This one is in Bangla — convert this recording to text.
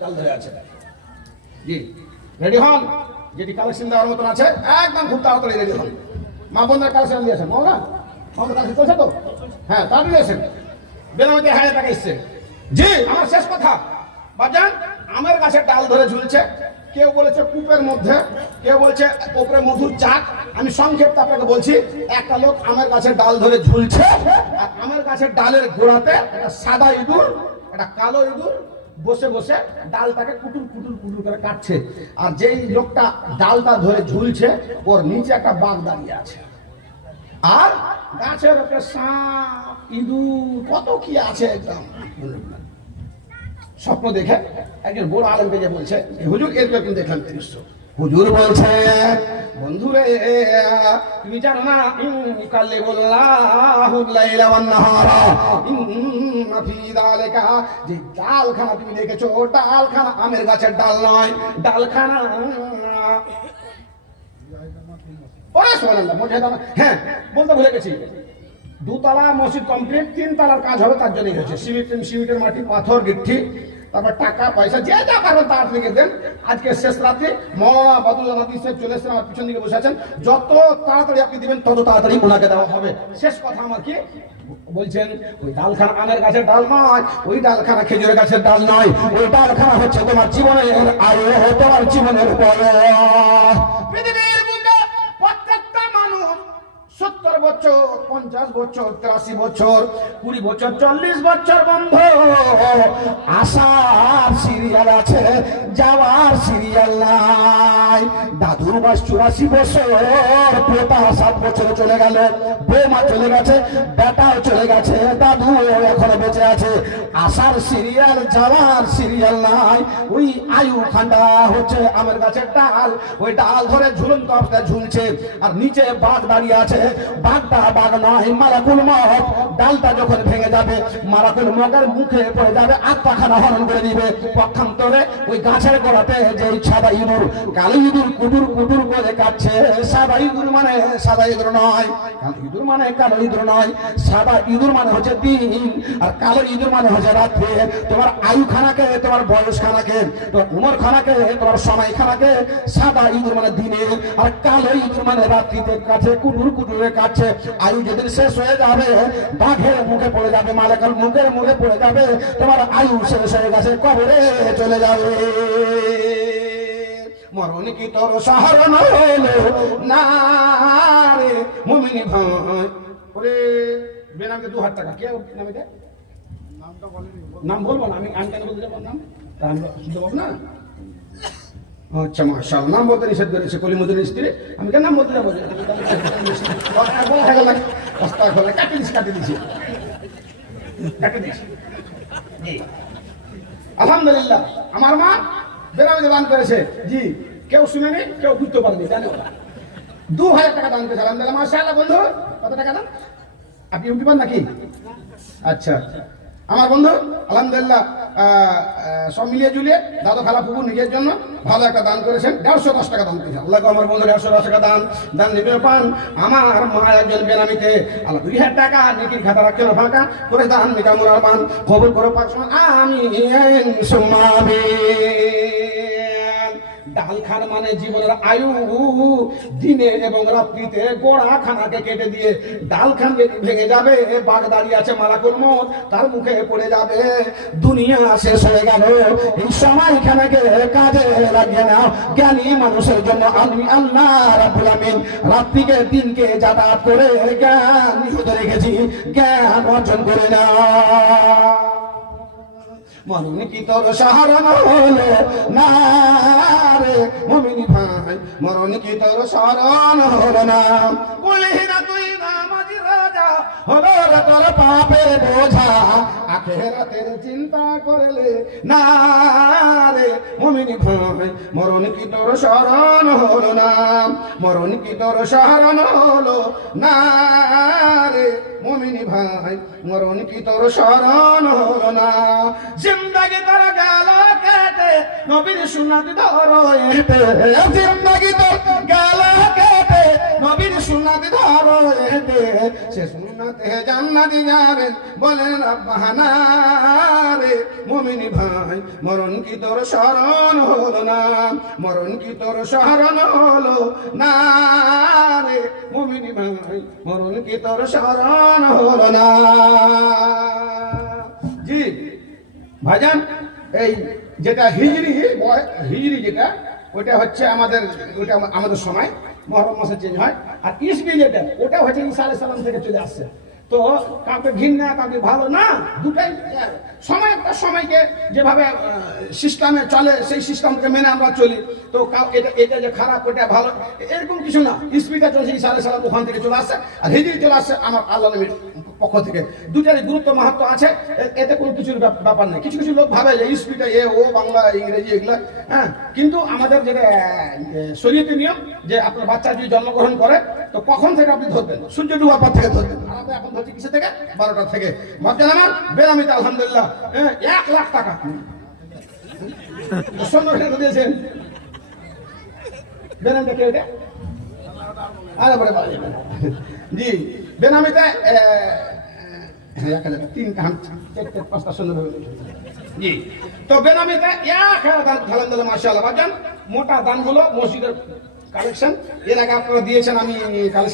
কাল ধরে আছে জি রেডি হন যেটি কালেকশন দেওয়ার মতন আছে একদম খুব তাড়াতাড়ি রেডি হন মা বোনদের কালেকশন দিয়েছেন মৌলা আমাদের কাছে চলছে তো হ্যাঁ তাড়াতাড়ি এসেন বেনামিতে 1000 টাকা এসছে জি আমার শেষ কথা বাজান আমের গাছের ডাল ধরে ঝুলছে কেউ বলেছে কূপের মধ্যে কেউ বলছে উপরে মধুর চাক আমি সংক্ষেপে আপনাকে বলছি একটা লোক আমের গাছের ডাল ধরে ঝুলছে আর আমের গাছের ডালের গোড়াতে একটা সাদা ইঁদুর একটা কালো ইঁদুর বসে বসে ডালটাকে কুটুর কুটুর কুটুর করে কাটছে আর যেই লোকটা ডালটা ধরে ঝুলছে ওর নিচে একটা বাঘ দাঁড়িয়ে আছে আর গাছের উপরে সাপ ইঁদুর কত কি আছে একদম স্বপ্ন দেখে একজন বড় আলেমকে যে বলছে হুজুর এরকম দেখলাম দৃশ্য হুজুর বলছে বন্ধুরে তুমি জানো না কালে বললাহু লাইলা ওয়ান নাহারা ইন্না ফি যালিকা যে ডালখানা তুমি দেখেছো ডালখানা আমের গাছের ডাল নয় ডালখানা ওরে সুবহানাল্লাহ মুজাহিদ হ্যাঁ বলতে ভুলে গেছি দুতলা মসজিদ কমপ্লিট 3 তলার কাজ হবে তার জন্যই হচ্ছে সিমেন্টের মাটি পাথর গিট্টি তারপর টাকা পয়সা যে যা পারবেন তার থেকে দেন আজকে শেষ রাতে মওলানা বাদুল্লাহ নদী সাহেব চলে এসেছেন আমার পিছন দিকে বসে আছেন যত তাড়াতাড়ি আপনি দিবেন তত তাড়াতাড়ি ওনাকে দেওয়া হবে শেষ কথা আমার কি বলছেন ওই ডালখানা আমের গাছের ডাল নয় ওই ডালখানা খেজুরের গাছের ডাল নয় ওই ডালখানা হচ্ছে তোমার জীবনের আয়ু তোমার জীবনের বয়স পৃথিবীর বুকে প্রত্যেকটা মানুষ 70 বছর 50 বছর 83 বছর 20 বছর 40 বছর বন্ধ আসার সিরিয়াল আছে যাওয়ার সিরিয়াল নাই দাদুর বয়স 84 বছর পোতা 7 বছরে চলে গেল বৌমা চলে গেছে বেটাও চলে গেছে দাদু এখনো বেঁচে আছে আসার সিরিয়াল যাওয়ার সিরিয়াল নাই ওই আয়ু খান্ডা হচ্ছে আমের গাছের ডাল ওই ডাল ধরে ঝুলন্ত অবস্থায় ঝুলছে আর নিচে বাঘ দাঁড়িয়ে আছে বাঘটা বাঘ নয় মালাকুল মউত ডালটা যখন ভেঙে যাবে মালাকুল মউতের মুখে পড়ে যাবে আর পাখানা হরণ করে দিবে পক্ষান্তরে ওই গাছের গোড়াতে যে সাদা ইঁদুর কালো ইঁদুর কুটুর কুটুর করে কাটছে সাদা ইঁদুর মানে সাদা ইঁদুর নয় কালো ইঁদুর মানে কালো ইঁদুর নয় সাদা ইঁদুর মানে হচ্ছে দিন আর কালো ইঁদুর মানে হচ্ছে রাত্রে তোমার আয়ু খানাকে তোমার বয়স খানাকে তোমার উমর খানাকে তোমার সময় খানাকে সাদা ইঁদুর মানে দিনে আর কালো ইঁদুর মানে রাত্রিতে কাছে কুটুর কুটুরে কাটছে আয়ু যেদিন শেষ হয়ে যাবে বাঘের মুখে পড়ে যাবে মালাকুল মুখের মুখে পড়ে যাবে তোমার আয়ু শেষ হয়ে গেছে কবরে চলে যাবে মরণ কি তোর সাহারা হলো না রে মুমিন ভাই ওরে বেনামে 2000 টাকা কে নামে দে নামটা বলেন নাম বলবো না আমি কেন বলতে যাব নাম তা আমি শুনতে পাবো না আচ্ছা মাশাআল্লাহ নাম বলতে নিষেধ করেছে কলিমুদ্দিন স্ত্রী আমি কেন নাম বলতে যাবো কাটে দিছি আলহামদুলিল্লাহ আমার মা বেনামে দান করেছে জি কেউ শুনেনি কেউ বুঝতে পারেনি জানে ওরা 2000 টাকা দান করেছে আলহামদুলিল্লাহ মাশাআল্লাহ বন্ধু কত টাকা দান আপনি উঠতে পারেন নাকি আচ্ছা আমার বন্ধু আলহামদুলিল্লাহ সব মিলিয়ে জুলিয়ে দাদু খালা পুকুর নিজের জন্য ভালো একটা দান করেছেন 150 টাকা দান করেছেন আল্লাহ আমার বন্ধু 110 টাকা দান নিবে পান আমার মা একজন বেনামিতে আল্লাহ 2000 টাকা নেকির খাতা রাখছেন ফাঁকা করে দান মিটা মুরার মান কবুল করে পাক আমি সুমাবি ডালখান মানে জীবনের আয়ু দিনে এবং রাত্রিতে গোড়া খানাকে কেটে দিয়ে ডালখান ভেঙে যাবে বাঘ দাঁড়িয়ে আছে মালাকুল মউত তার মুখে পড়ে যাবে দুনিয়া শেষ হয়ে গেল এই সময় খানাকে কাজে লাগিয়ে নাও জ্ঞানী মানুষের জন্য আমি আল্লাহ রাব্বুল আমিন রাত্রিকে দিনকে যাতায়াত করে জ্ঞান নিহিত রেখেছি জ্ঞান অর্জন করে নাও মরণ কি তোর সাহারা হলো না রে মুমিন ভাই মরণ কি তোর শরণ হলো না বলিনা তুই নামাজি রাজা হলো রে তোর পাপের বোঝা আখিরাতের চিন্তা করলে না রে মুমিন ভাই মরণ কি তোর শরণ হলো না মরণ কি তোর শরণ হলো না রে মুমিন ভাই মরণ কি তোর শরণ হলো না জিন্দেগি তোর গেল কেটে নবীর সুন্নাত ধরো এতে জিন্দেগি তোর গেল কেটে নবীর সুন্নাত ধরো এতে সে সুন্নাতে জান্নাতে যাবেন বলেন রাব্বানা রে মুমিন ভাই মরণ কি তোর স্মরণ হলো না মরণ কি তোর স্মরণ হলো না রে মুমিন ভাই মরণ কি তোর স্মরণ হলো না জি ভাইজান এই যেটা হিজরি যেটা ওটা হচ্ছে আমাদের সময় মহরম মাসে চেঞ্জ হয় আর ইসবি যেটা ওটা হচ্ছে ঈসা আলাইহিস সালাম থেকে চলে আসছে তো কাউকে ঘৃণা কাউকে ভালো না দুটাই সময়কে যেভাবে সিস্টেমে চলে সেই সিস্টেমকে মেনে আমরা চলি তো এটা যে খারাপ ওটা ভালো এরকম কিছু না ইসবিটা চলছে ঈসা আলাইহিস সালাম ওখান থেকে চলে আসছে আর হিজরি চলে আসছে আমার আল্লাহ নবীর পক্ষ থেকে দুটারই গুরুত্ব মাহাত্ম আছে এতে কোনো কিছুর ব্যাপার নেই কিছু কিছু লোক ভাবে যে ইসবিটা ও বাংলা ইংরেজি এগুলা হ্যাঁ কিন্তু আমাদের যেটা শরীয়তের নিয়ম যে আপনার বাচ্চা যদি জন্মগ্রহণ করে তো কখন থেকে আপনি ধরবেন সূর্য ডুবার পর থেকে ধরবেন আর আমরা এখন ধরছি কিসে থেকে 12টা থেকে ভাবছেন আমার বেনামিতে আলহামদুলিল্লাহ 1 লাখ টাকা সন্ধ্যা দিয়েছেন বেনামিটা কে ওটা আরে বলে জি বেনামিতে 1,000 3 জি তো বেনামিতে 1,000 আলহামদুলিল্লাহ মাশাআল্লাহ ভাবছেন মোটা দানগুলো মসজিদের কালেকশন এর আগে আপনারা দিয়েছেন আমি